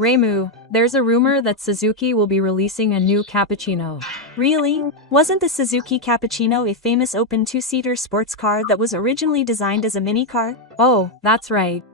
Reimu, there's a rumor that Suzuki will be releasing a new cappuccino. Really? Wasn't the Suzuki Cappuccino a famous open two-seater sports car that was originally designed as a mini car? Oh, that's right.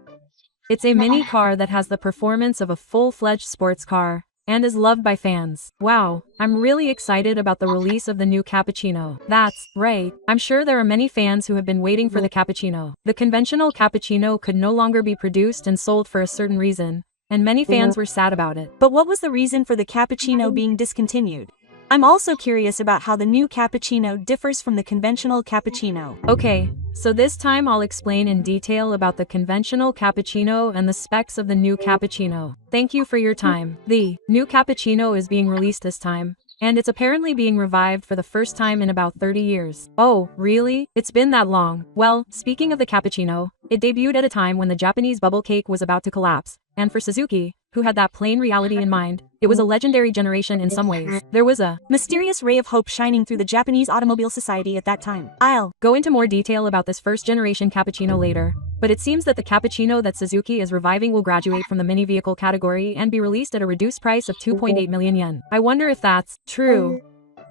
It's a mini car that has the performance of a full-fledged sports car and is loved by fans. Wow, I'm really excited about the release of the new cappuccino. That's right. I'm sure there are many fans who have been waiting for the cappuccino. The conventional cappuccino could no longer be produced and sold for a certain reason, and many fans were sad about it. But what was the reason for the cappuccino being discontinued? I'm also curious about how the new cappuccino differs from the conventional cappuccino. Okay, so this time I'll explain in detail about the conventional cappuccino and the specs of the new cappuccino. Thank you for your time. The new cappuccino is being released this time, and it's apparently being revived for the first time in about 30 years. Oh, really? It's been that long. Well, speaking of the cappuccino, it debuted at a time when the Japanese bubble cake was about to collapse, and for Suzuki, who had that plain reality in mind, it was a legendary generation in some ways. There was a mysterious ray of hope shining through the Japanese automobile society at that time. I'll go into more detail about this first-generation cappuccino later, but it seems that the cappuccino that Suzuki is reviving will graduate from the mini vehicle category and be released at a reduced price of 2.8 million yen. I wonder if that's true.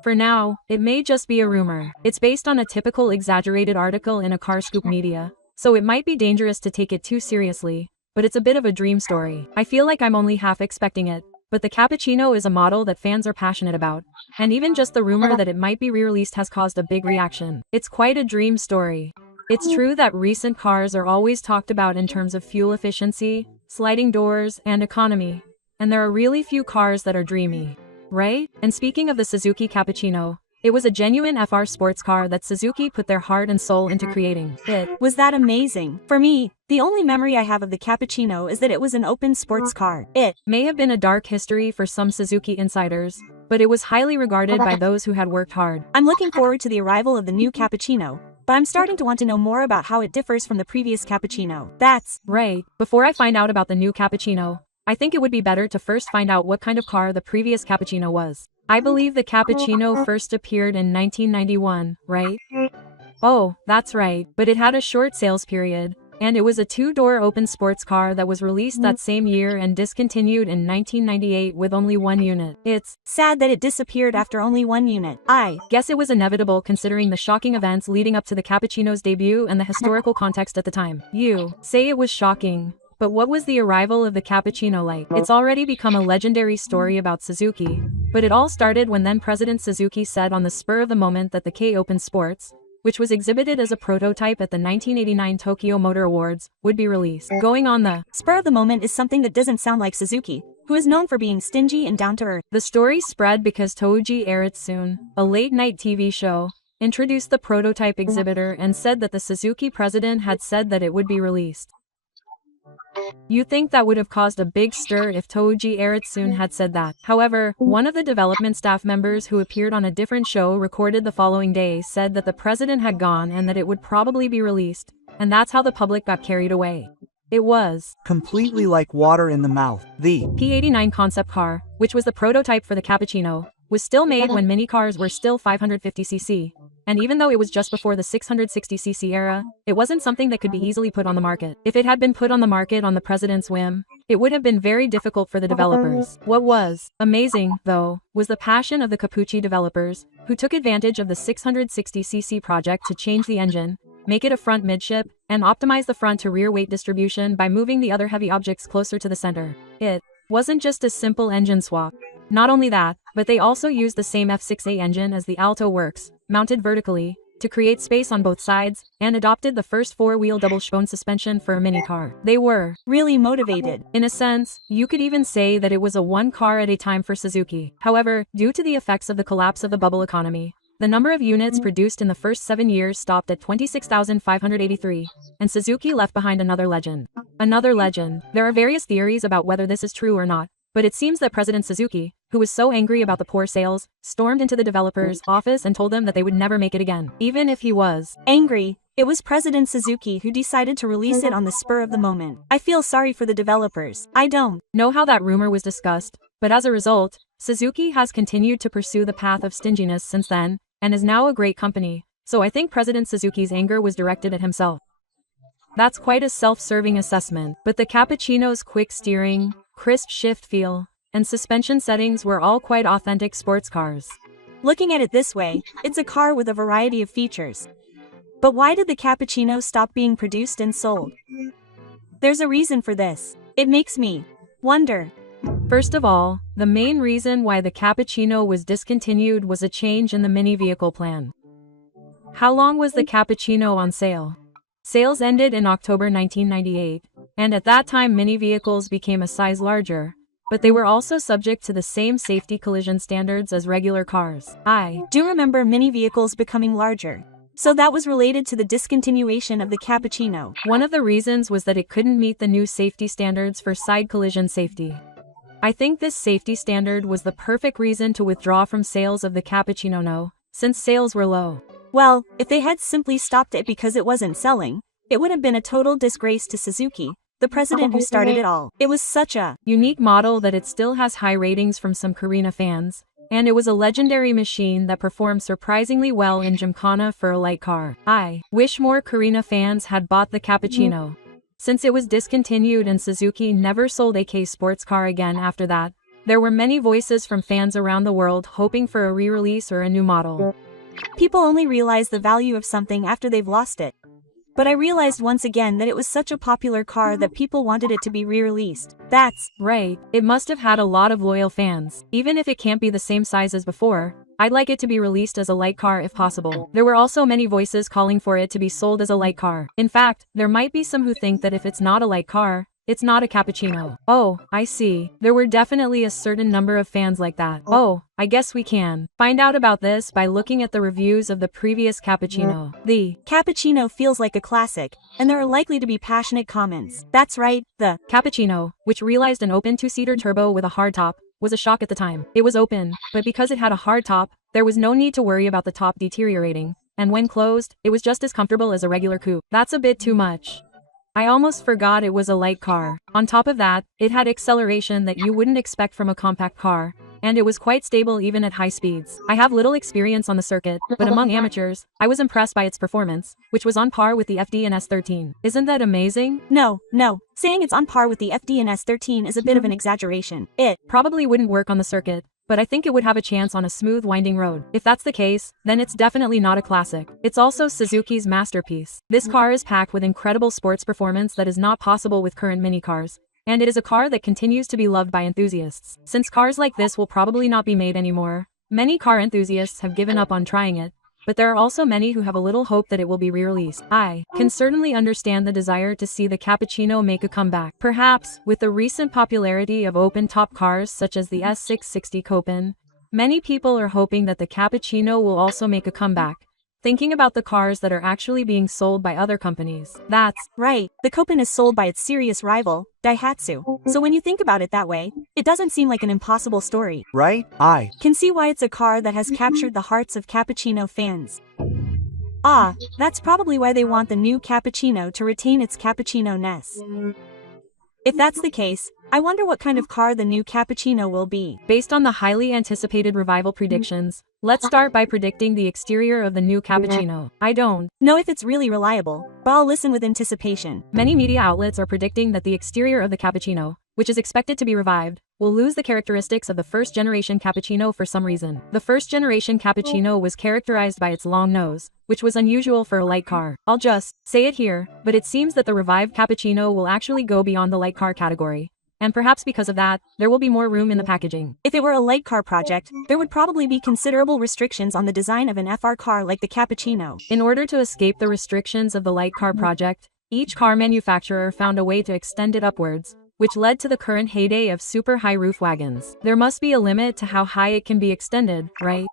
For now, it may just be a rumor. It's based on a typical exaggerated article in a car scoop media, so it might be dangerous to take it too seriously. But it's a bit of a dream story. I feel like I'm only half expecting it, but the cappuccino is a model that fans are passionate about, and even just the rumor that it might be re-released has caused a big reaction. It's quite a dream story. It's true that recent cars are always talked about in terms of fuel efficiency, sliding doors, and economy, and there are really few cars that are dreamy, right? And speaking of the Suzuki Cappuccino, it was a genuine FR sports car that Suzuki put their heart and soul into creating. It was that amazing. For me, the only memory I have of the Cappuccino is that it was an open sports car. It may have been a dark history for some Suzuki insiders, but it was highly regarded by those who had worked hard. I'm looking forward to the arrival of the new Cappuccino, but I'm starting to want to know more about how it differs from the previous Cappuccino. That's right. Before I find out about the new Cappuccino, I think it would be better to first find out what kind of car the previous Cappuccino was. I believe the Cappuccino first appeared in 1991, right? Oh, that's right, but it had a short sales period, and it was a two-door open sports car that was released that same year and discontinued in 1998 with only one unit. It's sad that it disappeared after only one unit. I guess it was inevitable considering the shocking events leading up to the Cappuccino's debut and the historical context at the time. You say it was shocking. But what was the arrival of the Cappuccino like? It's already become a legendary story about Suzuki, but it all started when then President Suzuki said on the spur of the moment that the K Open Sports, which was exhibited as a prototype at the 1989 Tokyo Motor Awards, would be released. Going on the spur of the moment is something that doesn't sound like Suzuki, who is known for being stingy and down-to-earth. The story spread because Touji Eritsun, a late-night TV show, introduced the prototype exhibitor and said that the Suzuki president had said that it would be released. You think that would have caused a big stir if Touji Eritsun had said that. However, one of the development staff members who appeared on a different show recorded the following day said that the president had gone and that it would probably be released, and that's how the public got carried away. It was completely like water in the mouth. The P89 concept car, which was the prototype for the Cappuccino, was still made when mini cars were still 550cc. And even though it was just before the 660cc era, it wasn't something that could be easily put on the market. If it had been put on the market on the president's whim, it would have been very difficult for the developers. What was amazing, though, was the passion of the Capucci developers, who took advantage of the 660cc project to change the engine, make it a front midship, and optimize the front to rear weight distribution by moving the other heavy objects closer to the center. It wasn't just a simple engine swap. Not only that, but they also used the same F6A engine as the Alto Works, mounted vertically, to create space on both sides, and adopted the first four-wheel double-spone suspension for a mini car. They were really motivated. In a sense, you could even say that it was a one car at a time for Suzuki. However, due to the effects of the collapse of the bubble economy, the number of units produced in the first 7 years stopped at 26,583, and Suzuki left behind another legend. Another legend. There are various theories about whether this is true or not, but it seems that President Suzuki, who was so angry about the poor sales, stormed into the developer's office and told them that they would never make it again. Even if he was angry, it was President Suzuki who decided to release it on the spur of the moment. I feel sorry for the developers. I don't know how that rumor was discussed, but as a result, Suzuki has continued to pursue the path of stinginess since then, and is now a great company. So I think President Suzuki's anger was directed at himself. That's quite a self-serving assessment, but the Cappuccino's quick steering, crisp shift feel, and suspension settings were all quite authentic sports cars. Looking at it this way, it's a car with a variety of features. But why did the Cappuccino stop being produced and sold? There's a reason for this. It makes me wonder. First of all, the main reason why the Cappuccino was discontinued was a change in the mini vehicle plan. How long was the Cappuccino on sale? Sales ended in October 1998, and at that time mini vehicles became a size larger, but they were also subject to the same safety collision standards as regular cars. I do remember mini vehicles becoming larger. So that was related to the discontinuation of the Cappuccino. One of the reasons was that it couldn't meet the new safety standards for side collision safety. I think this safety standard was the perfect reason to withdraw from sales of the Cappuccino no, since sales were low. Well, if they had simply stopped it because it wasn't selling, it would have been a total disgrace to Suzuki, the president who started it all. It was such a unique model that it still has high ratings from some Carina fans, and it was a legendary machine that performed surprisingly well in Gymkhana for a light car. I wish more Carina fans had bought the Cappuccino. Since it was discontinued and Suzuki never sold a K sports car again after that, there were many voices from fans around the world hoping for a re-release or a new model. People only realize the value of something after they've lost it. But I realized once again that it was such a popular car that people wanted it to be re-released. That's right. It must have had a lot of loyal fans. Even if it can't be the same size as before, I'd like it to be released as a light car if possible. There were also many voices calling for it to be sold as a light car. In fact, there might be some who think that if it's not a light car, it's not a Cappuccino. Oh, I see. There were definitely a certain number of fans like that. Oh, I guess we can find out about this by looking at the reviews of the previous Cappuccino. The Cappuccino feels like a classic, and there are likely to be passionate comments. That's right, the Cappuccino, which realized an open two-seater turbo with a hardtop, was a shock at the time. It was open, but because it had a hardtop, there was no need to worry about the top deteriorating, and when closed, it was just as comfortable as a regular coupe. That's a bit too much. I almost forgot it was a light car. On top of that, it had acceleration that you wouldn't expect from a compact car, and it was quite stable even at high speeds. I have little experience on the circuit, but among amateurs, I was impressed by its performance, which was on par with the FD and S13. Isn't that amazing? No. Saying it's on par with the FD and S13 is a bit of an exaggeration. It probably wouldn't work on the circuit, but I think it would have a chance on a smooth winding road. If that's the case, then it's definitely not a classic. It's also Suzuki's masterpiece. This car is packed with incredible sports performance that is not possible with current mini cars, and it is a car that continues to be loved by enthusiasts. Since cars like this will probably not be made anymore, many car enthusiasts have given up on trying it, but there are also many who have a little hope that it will be re-released. I can certainly understand the desire to see the Cappuccino make a comeback. Perhaps, with the recent popularity of open-top cars such as the S660 Copen, many people are hoping that the Cappuccino will also make a comeback, thinking about the cars that are actually being sold by other companies. That's right, the Copen is sold by its serious rival, Daihatsu. So when you think about it that way, it doesn't seem like an impossible story. Right? I can see why it's a car that has captured the hearts of Cappuccino fans. Ah, that's probably why they want the new Cappuccino to retain its Cappuccino-ness. If that's the case, I wonder what kind of car the new Cappuccino will be. Based on the highly anticipated revival predictions, let's start by predicting the exterior of the new Cappuccino. I don't know if it's really reliable, but I'll listen with anticipation. Many media outlets are predicting that the exterior of the Cappuccino, which is expected to be revived, will lose the characteristics of the first-generation Cappuccino for some reason. The first-generation Cappuccino was characterized by its long nose, which was unusual for a light car. I'll just say it here, but it seems that the revived Cappuccino will actually go beyond the light car category. And perhaps because of that, there will be more room in the packaging. If it were a light car project, there would probably be considerable restrictions on the design of an FR car like the Cappuccino. In order to escape the restrictions of the light car project, each car manufacturer found a way to extend it upwards, which led to the current heyday of super high roof wagons. There must be a limit to how high it can be extended, right?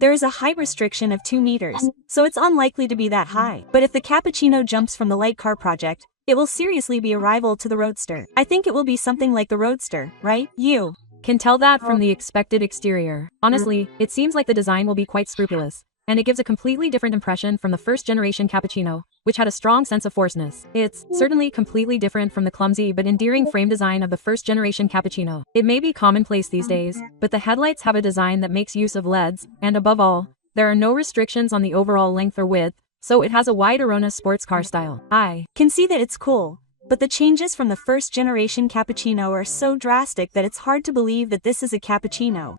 There is a height restriction of 2 meters, so it's unlikely to be that high. But if the Cappuccino jumps from the light car project, it will seriously be a rival to the Roadster. I think it will be something like the Roadster, right? You can tell that from the expected exterior. Honestly, it seems like the design will be quite scrupulous, and it gives a completely different impression from the first-generation Cappuccino, which had a strong sense of forcefulness. It's certainly completely different from the clumsy but endearing frame design of the first-generation Cappuccino. It may be commonplace these days, but the headlights have a design that makes use of LEDs, and above all, there are no restrictions on the overall length or width, so it has a wide Arona sports car style. I can see that it's cool, but the changes from the first-generation cappuccino are so drastic that it's hard to believe that this is a cappuccino.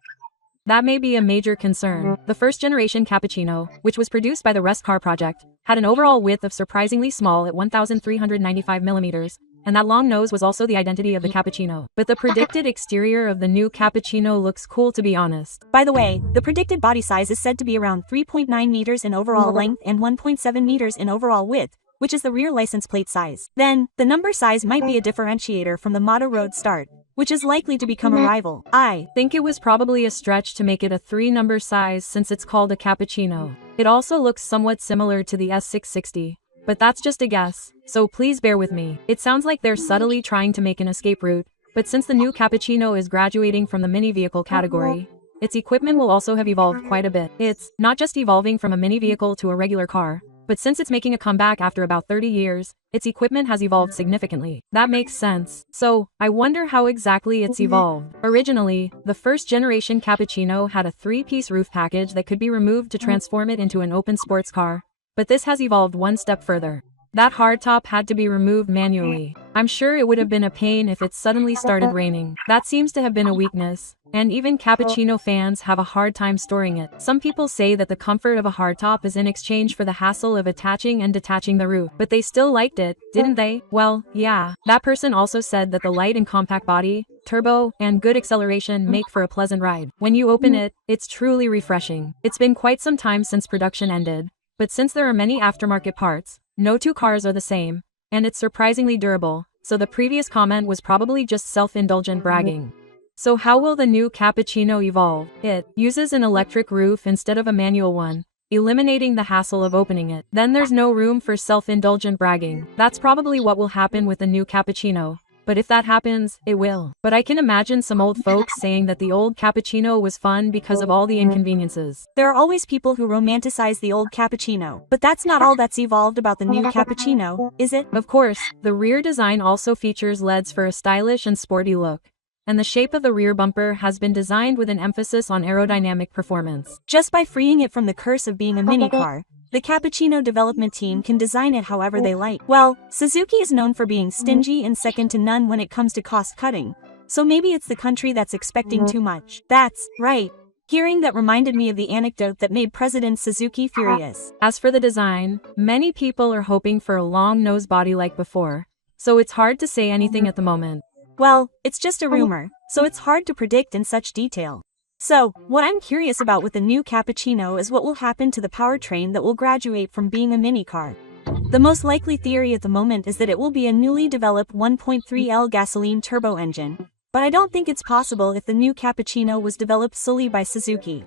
That may be a major concern. The first-generation cappuccino, which was produced by the Rest Car project, had an overall width of surprisingly small at 1,395 millimeters, and that long nose was also the identity of the cappuccino. But the predicted exterior of the new cappuccino looks cool, to be honest. By the way, the predicted body size is said to be around 3.9 meters in overall length and 1.7 meters in overall width, which is the rear license plate size. Then, the number size might be a differentiator from the Motto Road Start, which is likely to become a rival. I think it was probably a stretch to make it a 3-number size since it's called a cappuccino. It also looks somewhat similar to the S660. But that's just a guess, so please bear with me. It sounds like they're subtly trying to make an escape route, but since the new cappuccino is graduating from the mini vehicle category, its equipment will also have evolved quite a bit. It's not just evolving from a mini vehicle to a regular car, but since it's making a comeback after about 30 years, its equipment has evolved significantly. That makes sense. So, I wonder how exactly it's evolved. Originally, the first-generation cappuccino had a 3-piece roof package that could be removed to transform it into an open sports car. But this has evolved one step further. That hardtop had to be removed manually. I'm sure it would have been a pain if it suddenly started raining. That seems to have been a weakness, and even cappuccino fans have a hard time storing it. Some people say that the comfort of a hardtop is in exchange for the hassle of attaching and detaching the roof. But they still liked it, didn't they? Well, yeah. That person also said that the light and compact body, turbo, and good acceleration make for a pleasant ride. When you open it, it's truly refreshing. It's been quite some time since production ended. But since there are many aftermarket parts, no two cars are the same, and it's surprisingly durable, so the previous comment was probably just self-indulgent bragging. So how will the new cappuccino evolve? It uses an electric roof instead of a manual one, eliminating the hassle of opening it. Then there's no room for self-indulgent bragging. That's probably what will happen with the new cappuccino. But if that happens, it will. But I can imagine some old folks saying that the old cappuccino was fun because of all the inconveniences. There are always people who romanticize the old cappuccino, but that's not all that's evolved about the new cappuccino, is it? Of course, the rear design also features LEDs for a stylish and sporty look. And the shape of the rear bumper has been designed with an emphasis on aerodynamic performance. Just by freeing it from the curse of being a mini car, the cappuccino development team can design it however they like. Well, Suzuki is known for being stingy and second to none when it comes to cost cutting, so maybe it's the country that's expecting too much. That's right. Hearing that reminded me of the anecdote that made President Suzuki furious. As for the design, many people are hoping for a long nose body like before, so it's hard to say anything at the moment. Well, it's just a rumor, so it's hard to predict in such detail. So, what I'm curious about with the new cappuccino is what will happen to the powertrain that will graduate from being a mini car. The most likely theory at the moment is that it will be a newly developed 1.3L gasoline turbo engine, but I don't think it's possible if the new cappuccino was developed solely by Suzuki.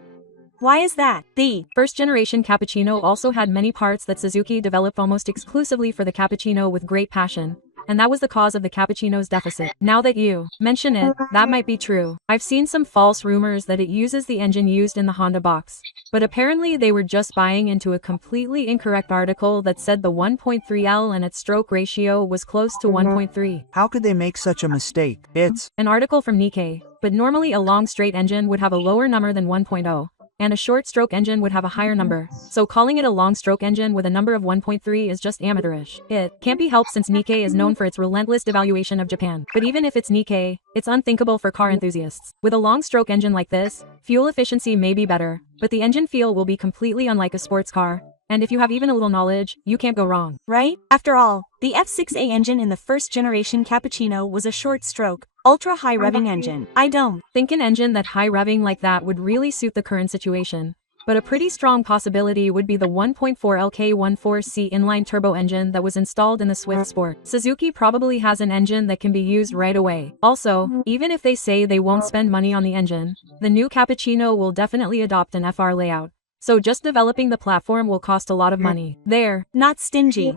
Why is that? The first-generation cappuccino also had many parts that Suzuki developed almost exclusively for the cappuccino with great passion. And that was the cause of the cappuccino's deficit. Now that you mention it, that might be true. I've seen some false rumors that it uses the engine used in the Honda box, but apparently they were just buying into a completely incorrect article that said the 1.3L and its stroke ratio was close to 1.3. How could they make such a mistake? It's an article from Nikkei, but normally a long straight engine would have a lower number than 1.0. And a short stroke engine would have a higher number, so calling it a long stroke engine with a number of 1.3 is just amateurish. It can't be helped since Nikkei is known for its relentless devaluation of Japan. But even if it's Nikkei, it's unthinkable for car enthusiasts. With a long stroke engine like this, fuel efficiency may be better, but the engine feel will be completely unlike a sports car. And if you have even a little knowledge, you can't go wrong. Right? After all, the F6A engine in the first-generation cappuccino was a short-stroke, ultra-high revving engine. I don't think an engine that high revving like that would really suit the current situation. But a pretty strong possibility would be the 1.4 LK14C inline turbo engine that was installed in the Swift Sport. Suzuki probably has an engine that can be used right away. Also, even if they say they won't spend money on the engine, the new cappuccino will definitely adopt an FR layout. So just developing the platform will cost a lot of money. They're not stingy.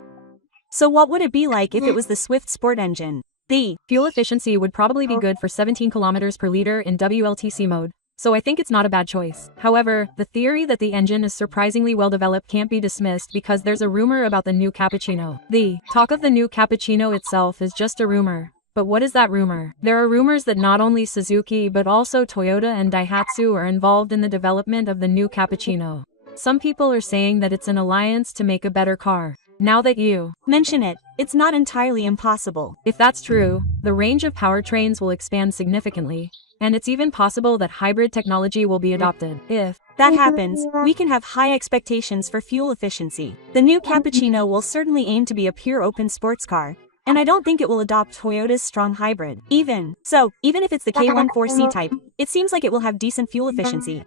So what would it be like if it was the Swift Sport engine? The fuel efficiency would probably be good for 17 kilometers per liter in WLTC mode. So I think it's not a bad choice. However, the theory that the engine is surprisingly well developed can't be dismissed because there's a rumor about the new cappuccino. The talk of the new cappuccino itself is just a rumor. But what is that rumor? There are rumors that not only Suzuki but also Toyota and Daihatsu are involved in the development of the new cappuccino. Some people are saying that it's an alliance to make a better car. Now that you mention it, it's not entirely impossible. If that's true, the range of powertrains will expand significantly, and it's even possible that hybrid technology will be adopted. If that happens, we can have high expectations for fuel efficiency. The new Cappuccino will certainly aim to be a pure open sports car, and I don't think it will adopt Toyota's strong hybrid. Even if it's the K14 type, it seems like it will have decent fuel efficiency.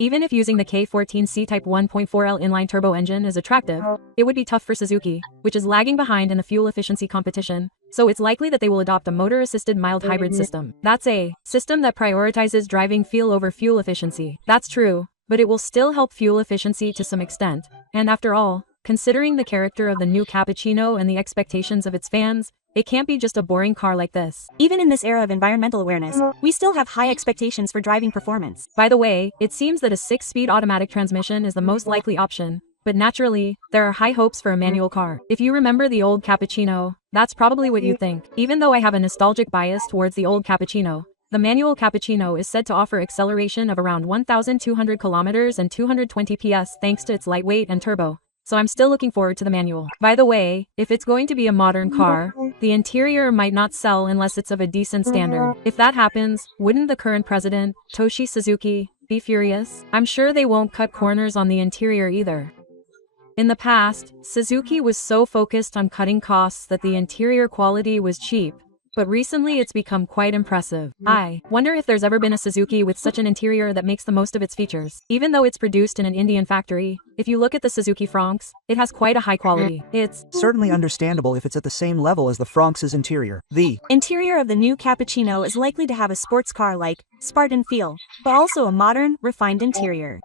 Even if using the K14 Type 1.4L inline turbo engine is attractive, it would be tough for Suzuki, which is lagging behind in the fuel efficiency competition, so it's likely that they will adopt a motor-assisted mild hybrid system. That's a system that prioritizes driving feel over fuel efficiency. That's true, but it will still help fuel efficiency to some extent, and after all, considering the character of the new Cappuccino and the expectations of its fans, it can't be just a boring car like this. Even in this era of environmental awareness, we still have high expectations for driving performance. By the way, it seems that a 6-speed automatic transmission is the most likely option, but naturally, there are high hopes for a manual car. If you remember the old Cappuccino, that's probably what you think. Even though I have a nostalgic bias towards the old Cappuccino, the manual Cappuccino is said to offer acceleration of around 1,200 kilometers and 220 PS thanks to its lightweight and turbo. So I'm still looking forward to the manual. By the way, if it's going to be a modern car, the interior might not sell unless it's of a decent standard. If that happens, wouldn't the current president, Toshi Suzuki, be furious? I'm sure they won't cut corners on the interior either. In the past, Suzuki was so focused on cutting costs that the interior quality was cheap, but recently it's become quite impressive. I wonder if there's ever been a Suzuki with such an interior that makes the most of its features. Even though it's produced in an Indian factory, if you look at the Suzuki Franx, it has quite a high quality. It's certainly understandable if it's at the same level as the Franx's interior. The interior of the new Cappuccino is likely to have a sports car-like, Spartan feel, but also a modern, refined interior.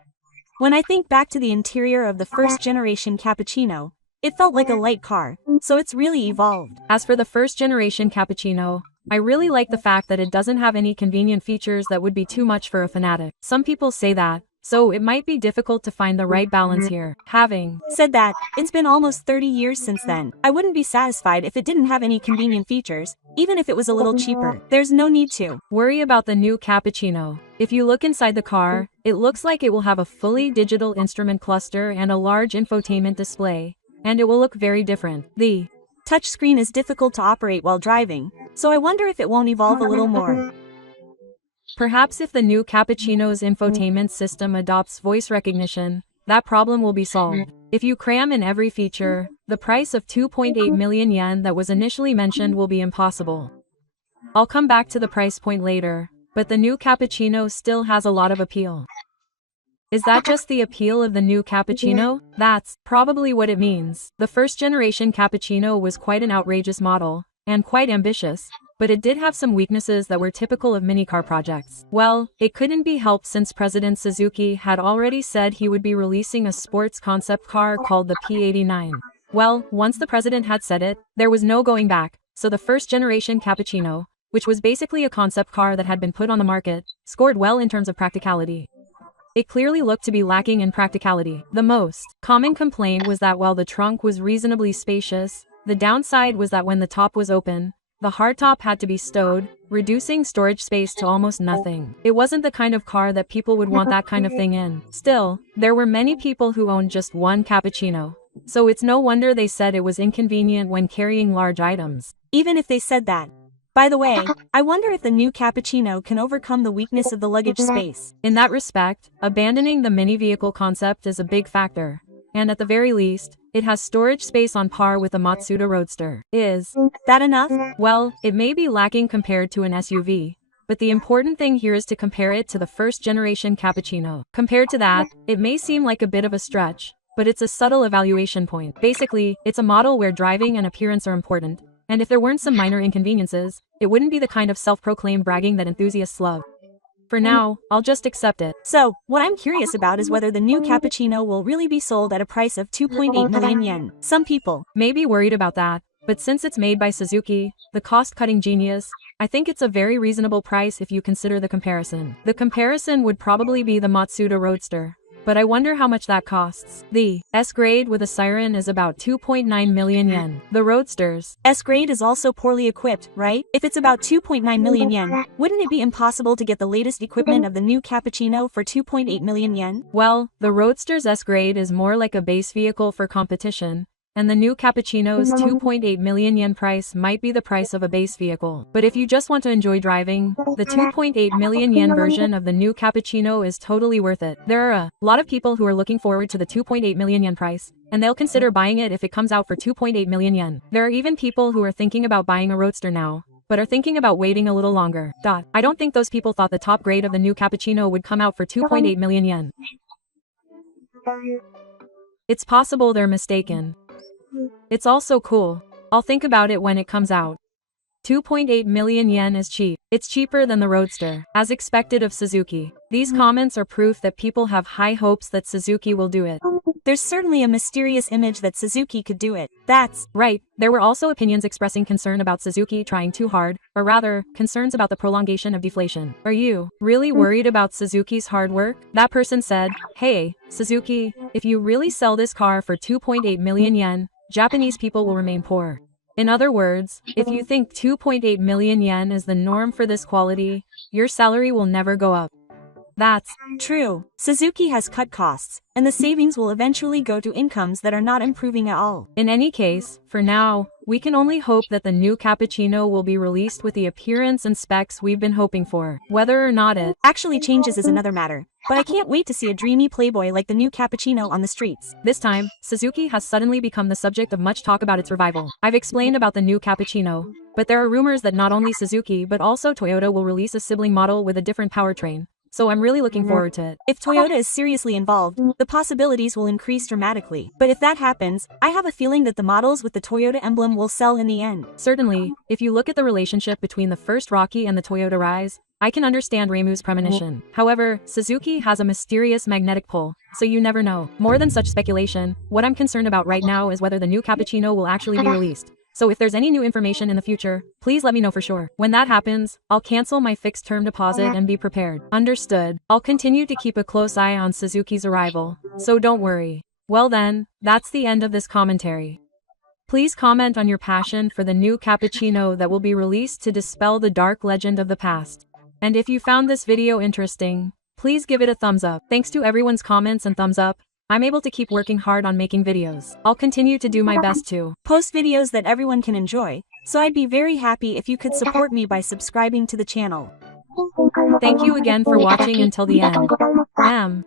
When I think back to the interior of the first-generation Cappuccino, it felt like a light car, so it's really evolved. As for the first-generation Cappuccino, I really like the fact that it doesn't have any convenient features that would be too much for a fanatic. Some people say that, so it might be difficult to find the right balance here. Having said that, it's been almost 30 years since then. I wouldn't be satisfied if it didn't have any convenient features, even if it was a little cheaper. There's no need to worry about the new Cappuccino. If you look inside the car, it looks like it will have a fully digital instrument cluster and a large infotainment display, and it will look very different. The touchscreen is difficult to operate while driving, so I wonder if it won't evolve a little more. Perhaps if the new Cappuccino's infotainment system adopts voice recognition, that problem will be solved. If you cram in every feature, the price of 2.8 million yen that was initially mentioned will be impossible. I'll come back to the price point later, but the new Cappuccino still has a lot of appeal. Is that just the appeal of the new Cappuccino? That's probably what it means. The first-generation Cappuccino was quite an outrageous model, and quite ambitious, but it did have some weaknesses that were typical of minicar projects. Well, it couldn't be helped since President Suzuki had already said he would be releasing a sports concept car called the P89. Well, once the president had said it, there was no going back, so the first-generation Cappuccino, which was basically a concept car that had been put on the market, scored well in terms of practicality. It clearly looked to be lacking in practicality. The most common complaint was that while the trunk was reasonably spacious, the downside was that when the top was open, the hardtop had to be stowed, reducing storage space to almost nothing. It wasn't the kind of car that people would want that kind of thing in. Still, there were many people who owned just one Cappuccino, so it's no wonder they said it was inconvenient when carrying large items. Even if they said that. By the way, I wonder if the new Cappuccino can overcome the weakness of the luggage space. In that respect, abandoning the mini vehicle concept is a big factor, and at the very least, it has storage space on par with the Matsuda Roadster. Is that enough? Well, it may be lacking compared to an SUV, but the important thing here is to compare it to the first-generation Cappuccino. Compared to that, it may seem like a bit of a stretch, but it's a subtle evaluation point. Basically, it's a model where driving and appearance are important, and if there weren't some minor inconveniences, it wouldn't be the kind of self-proclaimed bragging that enthusiasts love. For now, I'll just accept it. So, what I'm curious about is whether the new Cappuccino will really be sold at a price of 2.8 million yen. Some people may be worried about that, but since it's made by Suzuki, the cost-cutting genius, I think it's a very reasonable price if you consider the comparison. The comparison would probably be the Matsuda Roadster, but I wonder how much that costs. The S-Grade with a siren is about 2.9 million yen. The Roadster's S-Grade is also poorly equipped, right? If it's about 2.9 million yen, wouldn't it be impossible to get the latest equipment of the new Cappuccino for 2.8 million yen? Well, the Roadster's S-Grade is more like a base vehicle for competition, and the new Cappuccino's 2.8 million yen price might be the price of a base vehicle. But if you just want to enjoy driving, the 2.8 million yen version of the new Cappuccino is totally worth it. There are a lot of people who are looking forward to the 2.8 million yen price, and they'll consider buying it if it comes out for 2.8 million yen. There are even people who are thinking about buying a roadster now, but are thinking about waiting a little longer. I don't think those people thought the top grade of the new Cappuccino would come out for 2.8 million yen. It's possible they're mistaken. It's also cool. I'll think about it when it comes out. 2.8 million yen is cheap. It's cheaper than the Roadster, as expected of Suzuki. These comments are proof that people have high hopes that Suzuki will do it. There's certainly a mysterious image that Suzuki could do it. That's right. There were also opinions expressing concern about Suzuki trying too hard, or rather, concerns about the prolongation of deflation. Are you really worried about Suzuki's hard work? That person said, "Hey, Suzuki, if you really sell this car for 2.8 million yen, Japanese people will remain poor." In other words, if you think 2.8 million yen is the norm for this quality, your salary will never go up. That's true. Suzuki has cut costs, and the savings will eventually go to incomes that are not improving at all. In any case, for now, we can only hope that the new Cappuccino will be released with the appearance and specs we've been hoping for. Whether or not it actually changes is another matter, but I can't wait to see a dreamy playboy like the new Cappuccino on the streets. This time, Suzuki has suddenly become the subject of much talk about its revival. I've explained about the new Cappuccino, but there are rumors that not only Suzuki but also Toyota will release a sibling model with a different powertrain. So I'm really looking forward to it. If Toyota is seriously involved, the possibilities will increase dramatically. But if that happens, I have a feeling that the models with the Toyota emblem will sell in the end. Certainly, if you look at the relationship between the first Rocky and the Toyota Rise, I can understand Reimu's premonition. However, Suzuki has a mysterious magnetic pull, so you never know. More than such speculation, what I'm concerned about right now is whether the new Cappuccino will actually be released. So if there's any new information in the future, please let me know for sure. When that happens, I'll cancel my fixed term deposit and be prepared. Understood. I'll continue to keep a close eye on Suzuki's arrival, so don't worry. Well then, that's the end of this commentary. Please comment on your passion for the new Cappuccino that will be released to dispel the dark legend of the past. And if you found this video interesting, please give it a thumbs up. Thanks to everyone's comments and thumbs up, I'm able to keep working hard on making videos. I'll continue to do my best to post videos that everyone can enjoy, so I'd be very happy if you could support me by subscribing to the channel. Thank you again for watching until the end.